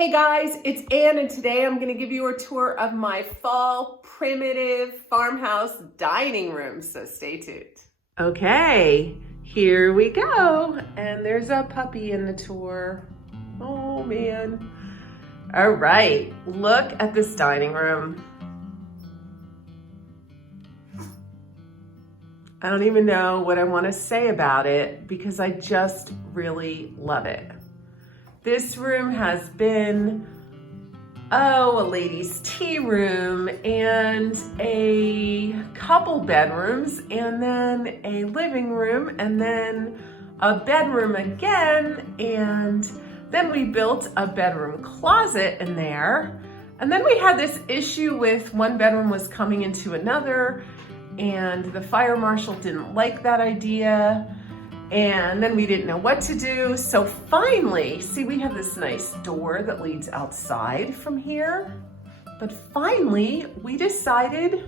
Hey guys, it's Ann, and today I'm going to give you a tour of my fall primitive farmhouse dining room, so stay tuned. Okay, here we go, and there's a puppy in the tour. Oh man. All right, look at this dining room. I don't even know what I want to say about it because I just really love it. This room has been, a ladies' tea room and a couple bedrooms and then a living room and then a bedroom again, and then we built a bedroom closet in there. And then we had this issue with one bedroom was coming into another, and the fire marshal didn't like that idea. And then we didn't know what to do. So finally, see, we have this nice door that leads outside from here. But finally, I decided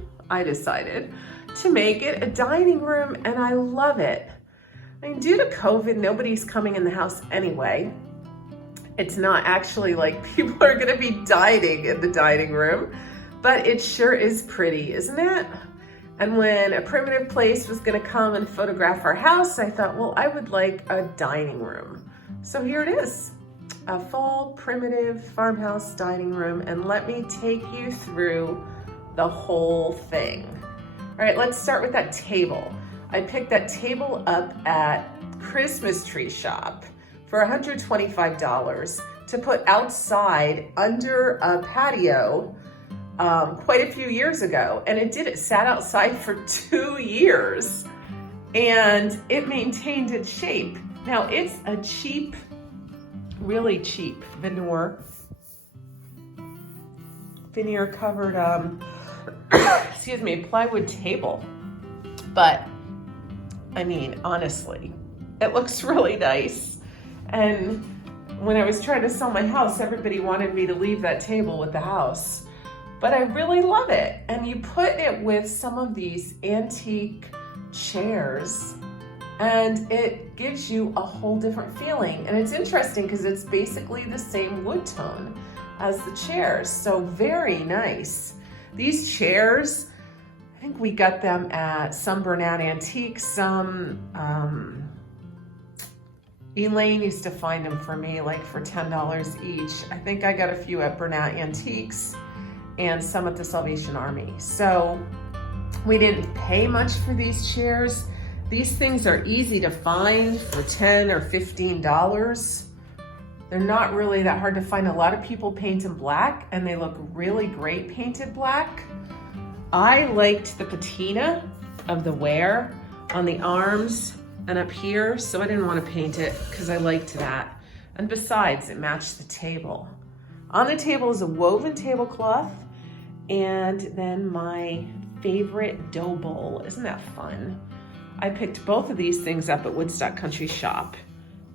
to make it a dining room, and I love it. I mean, due to COVID, nobody's coming in the house anyway. It's not actually like people are gonna be dining in the dining room, but it sure is pretty, isn't it? And when a primitive place was gonna come and photograph our house, I thought, well, I would like a dining room. So here it is, a fall primitive farmhouse dining room, and let me take you through the whole thing. All right, let's start with that table. I picked that table up at Christmas Tree Shop for $125 to put outside under a patio quite a few years ago, and it sat outside for 2 years and it maintained its shape. Now it's a cheap, really cheap veneer covered excuse me, plywood table, but I mean, honestly, it looks really nice. And when I was trying to sell my house, everybody wanted me to leave that table with the house. But I really love it. And you put it with some of these antique chairs and it gives you a whole different feeling. And it's interesting because it's basically the same wood tone as the chairs. So very nice. These chairs, I think we got them at some Bernat Antiques, some, Elaine used to find them for me like for $10 each. I think I got a few at Bernat Antiques and some at the Salvation Army. So we didn't pay much for these chairs. These things are easy to find for $10 or $15. They're not really that hard to find. A lot of people paint them black and they look really great painted black. I liked the patina of the wear on the arms and up here, so I didn't want to paint it because I liked that. And besides, it matched the table. On the table is a woven tablecloth, and then my favorite dough bowl. Isn't that fun? I picked both of these things up at Woodstock Country Shop.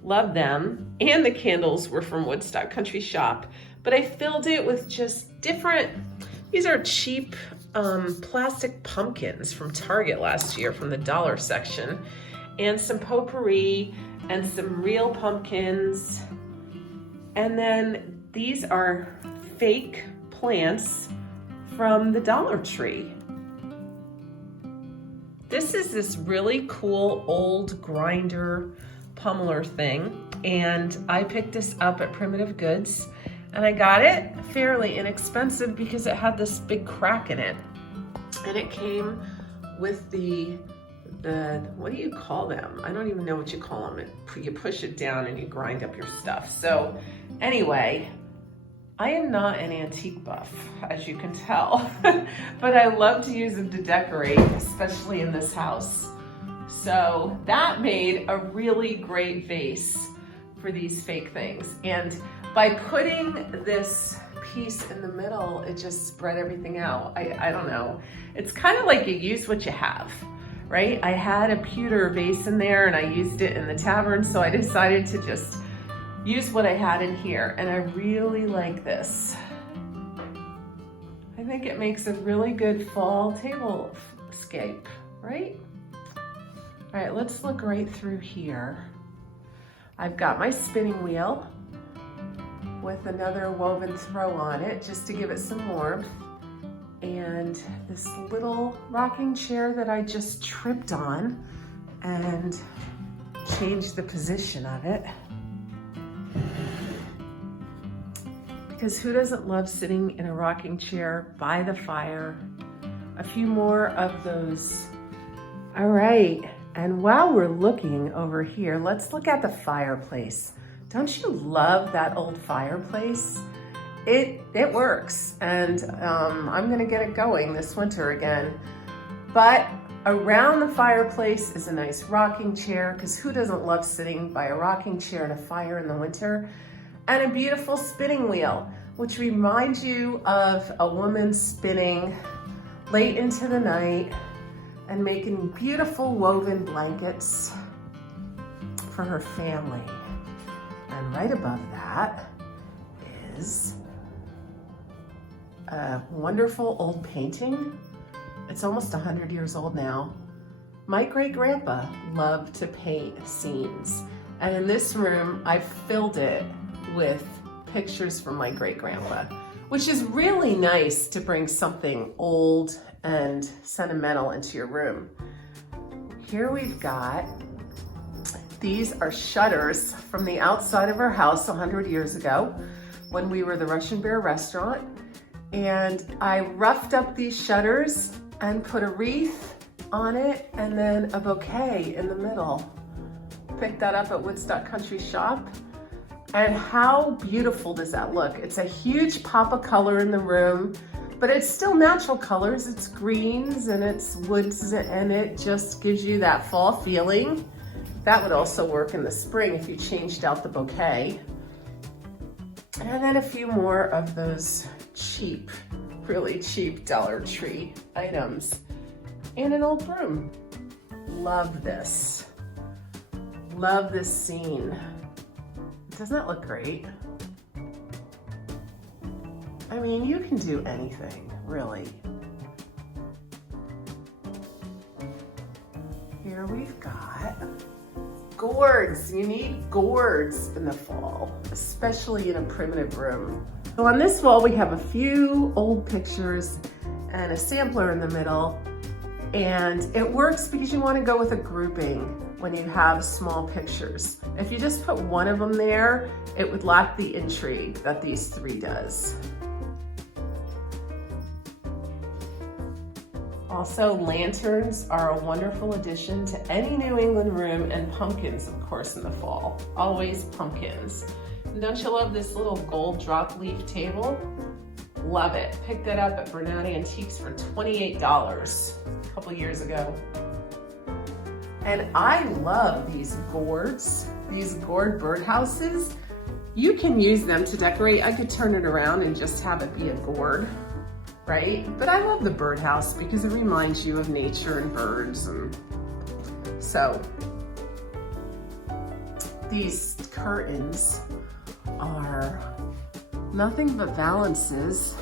Love them. And the candles were from Woodstock Country Shop, but I filled it with just different, these are cheap plastic pumpkins from Target last year from the dollar section, and some potpourri and some real pumpkins. And then these are fake plants from the Dollar Tree. This is this really cool old grinder pummeler thing, and I picked this up at Primitive Goods, and I got it fairly inexpensive because it had this big crack in it. And it came with the what do you call them? I don't even know what you call them. You push it down and you grind up your stuff. So anyway, I am not an antique buff, as you can tell, but I love to use them to decorate, especially in this house. So that made a really great vase for these fake things. And by putting this piece in the middle, it just spread everything out. I don't know. It's kind of like you use what you have, right? I had a pewter vase in there and I used it in the tavern, so I decided to just use what I had in here, and I really like this. I think it makes a really good fall tablescape, right? All right, let's look right through here. I've got my spinning wheel with another woven throw on it just to give it some warmth. And this little rocking chair that I just tripped on and changed the position of it. Because who doesn't love sitting in a rocking chair by the fire? A few more of those. All right, and while we're looking over here, let's look at the fireplace. Don't you love that old fireplace? It works, and I'm gonna get it going this winter again. But around the fireplace is a nice rocking chair, because who doesn't love sitting by a rocking chair at a fire in the winter? And a beautiful spinning wheel, which reminds you of a woman spinning late into the night and making beautiful woven blankets for her family. And right above that is a wonderful old painting. It's almost 100 years old now. My great-grandpa loved to paint scenes. And in this room, I filled it with pictures from my great-grandpa, which is really nice to bring something old and sentimental into your room. Here we've got, these are shutters from the outside of our house 100 years ago when we were the Russian Bear restaurant. And I roughed up these shutters and put a wreath on it and then a bouquet in the middle. Picked that up at Woodstock Country Shop. And how beautiful does that look? It's a huge pop of color in the room, but it's still natural colors. It's greens and it's woods, and it just gives you that fall feeling. That would also work in the spring if you changed out the bouquet. And then a few more of those cheap, really cheap Dollar Tree items. And an old broom. Love this. Love this scene. Doesn't that look great? I mean, you can do anything, really. Here we've got gourds. You need gourds in the fall, especially in a primitive room. So on this wall, we have a few old pictures and a sampler in the middle. And it works because you want to go with a grouping when you have small pictures. If you just put one of them there, it would lack the intrigue that these three does. Also, lanterns are a wonderful addition to any New England room, and pumpkins, of course, in the fall. Always pumpkins. And don't you love this little gold drop leaf table? Love it. Picked that up at Bernat Antiques for $28 a couple years ago. And I love these gourds, these gourd birdhouses. You can use them to decorate. I could turn it around and just have it be a gourd, right? But I love the birdhouse because it reminds you of nature and birds. And so these curtains are nothing but valances.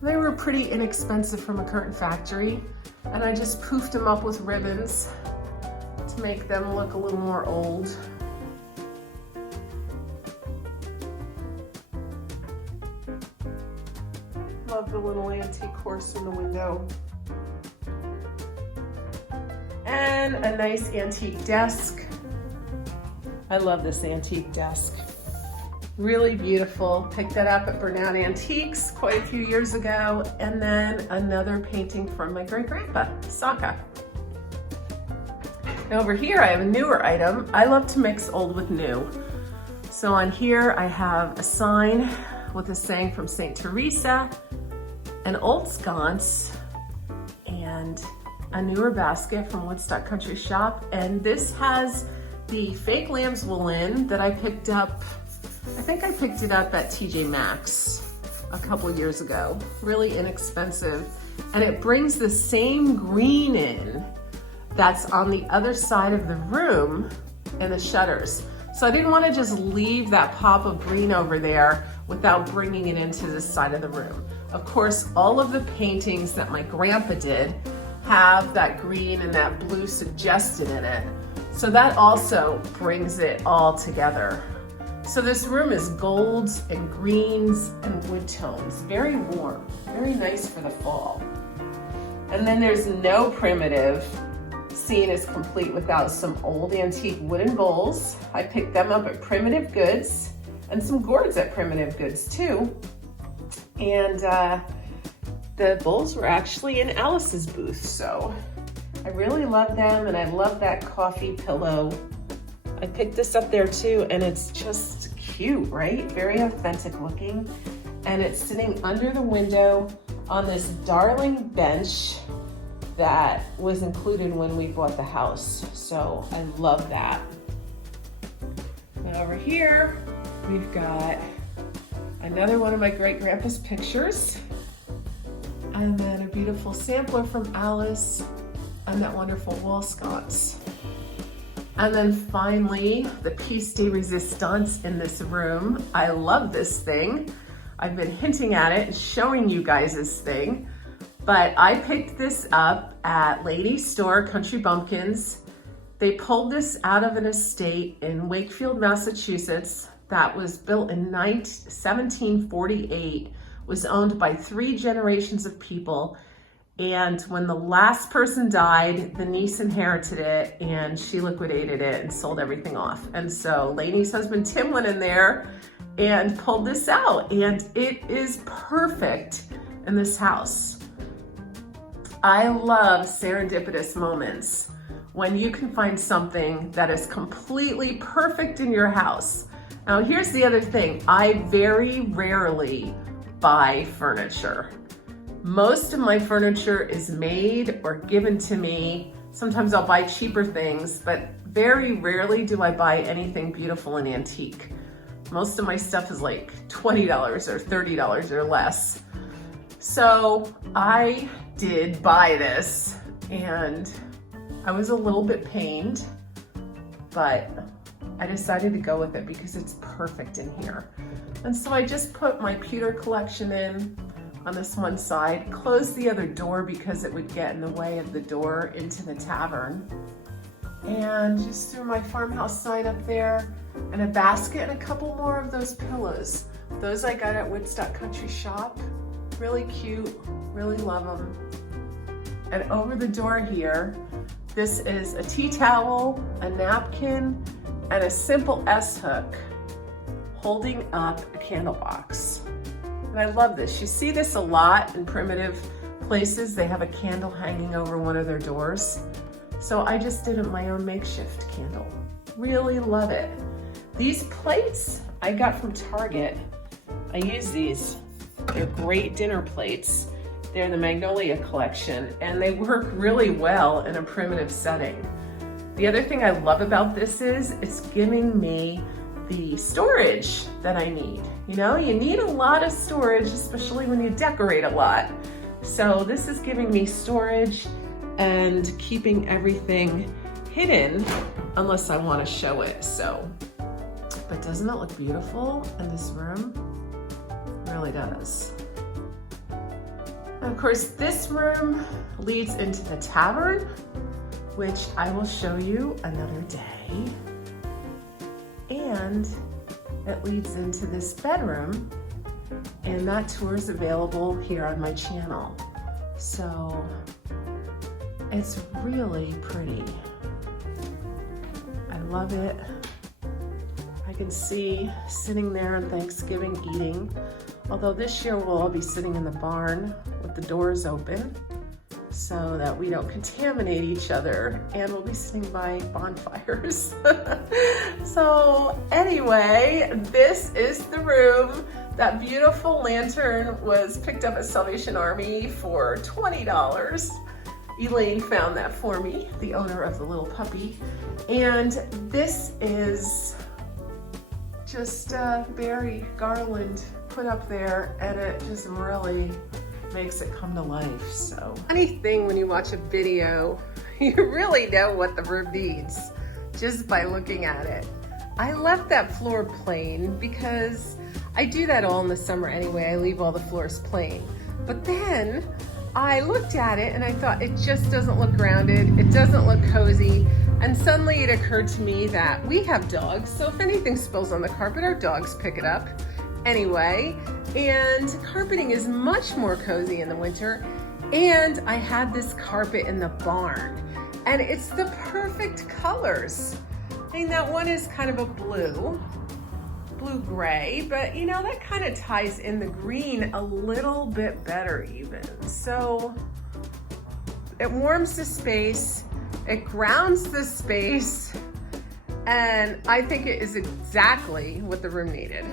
They were pretty inexpensive from a curtain factory, and I just poofed them up with ribbons to make them look a little more old. Love the little antique horse in the window. And a nice antique desk. I love this antique desk. Really beautiful. Picked that up at Bernat Antiques quite a few years ago. And then another painting from my great-grandpa, Saka. Now over here I have a newer item. I love to mix old with new. So on here I have a sign with a saying from St. Teresa, an old sconce, and a newer basket from Woodstock Country Shop. And this has the fake lamb's wool in that I picked up. I think I picked it up at TJ Maxx a couple years ago. Really inexpensive. And it brings the same green in that's on the other side of the room in the shutters. So I didn't want to just leave that pop of green over there without bringing it into this side of the room. Of course, all of the paintings that my grandpa did have that green and that blue suggested in it. So that also brings it all together. So this room is golds and greens and wood tones, very warm, very nice for the fall. And then there's no primitive. Scene is complete without some old antique wooden bowls. I picked them up at Primitive Goods, and some gourds at Primitive Goods too. And the bowls were actually in Alice's booth, so I really love them, and I love that coffee pillow. I picked this up there too, and it's just cute, right? Very authentic looking. And it's sitting under the window on this darling bench that was included when we bought the house. So I love that. And over here, we've got another one of my great-grandpa's pictures, and then a beautiful sampler from Alice, and that wonderful wall sconce. And then finally, the piece de resistance in this room. I love this thing. I've been hinting at it and showing you guys this thing, but I picked this up at Lady's Store, Country Bumpkins. They pulled this out of an estate in Wakefield, Massachusetts that was built in 1748, was owned by 3 generations of people. And when the last person died, the niece inherited it and she liquidated it and sold everything off. And so Lainey's husband, Tim, went in there and pulled this out, and it is perfect in this house. I love serendipitous moments when you can find something that is completely perfect in your house. Now, here's the other thing. I very rarely buy furniture. Most of my furniture is made or given to me. Sometimes I'll buy cheaper things, but very rarely do I buy anything beautiful and antique. Most of my stuff is like $20 or $30 or less. So I did buy this, and I was a little bit pained, but I decided to go with it because it's perfect in here. And so I just put my pewter collection in on this one side, closed the other door because it would get in the way of the door into the tavern, and just threw my Farmhouse sign up there, and a basket and a couple more of those pillows. Those I got at Woodstock Country Shop. Really cute, really love them. And over the door here, this is a tea towel, a napkin, and a simple S-hook holding up a candle box. And I love this. You see this a lot in primitive places. They have a candle hanging over one of their doors. So I just did my own makeshift candle. Really love it. These plates I got from Target. I use these. They're great dinner plates. They're the Magnolia collection, and they work really well in a primitive setting. The other thing I love about this is it's giving me the storage that I need. You know, you need a lot of storage, especially when you decorate a lot. So this is giving me storage and keeping everything hidden unless I want to show it. So, but doesn't it look beautiful in this room? It really does. And of course, this room leads into the tavern, which I will show you another day. And it leads into this bedroom, and that tour is available here on my channel. So it's really pretty. I love it. I can see sitting there on Thanksgiving eating, although this year we'll all be sitting in the barn with the doors open so that we don't contaminate each other, and we'll be sitting by bonfires. So anyway, this is the room. That beautiful lantern was picked up at Salvation Army for $20. Elaine found that for me, the owner of the little puppy. And this is just a berry garland put up there, and it just really makes it come to life. So funny thing when you watch a video, you really know what the room needs just by looking at it. I left that floor plain because I do that all in the summer anyway. I leave all the floors plain. But then I looked at it and I thought it just doesn't look grounded. It doesn't look cozy. And suddenly it occurred to me that we have dogs. So if anything spills on the carpet, our dogs pick it up anyway. And carpeting is much more cozy in the winter. And I had this carpet in the barn and it's the perfect colors. I mean, that one is kind of a blue-gray, but you know, that kind of ties in the green a little bit better even. So it warms the space, it grounds the space, and I think it is exactly what the room needed.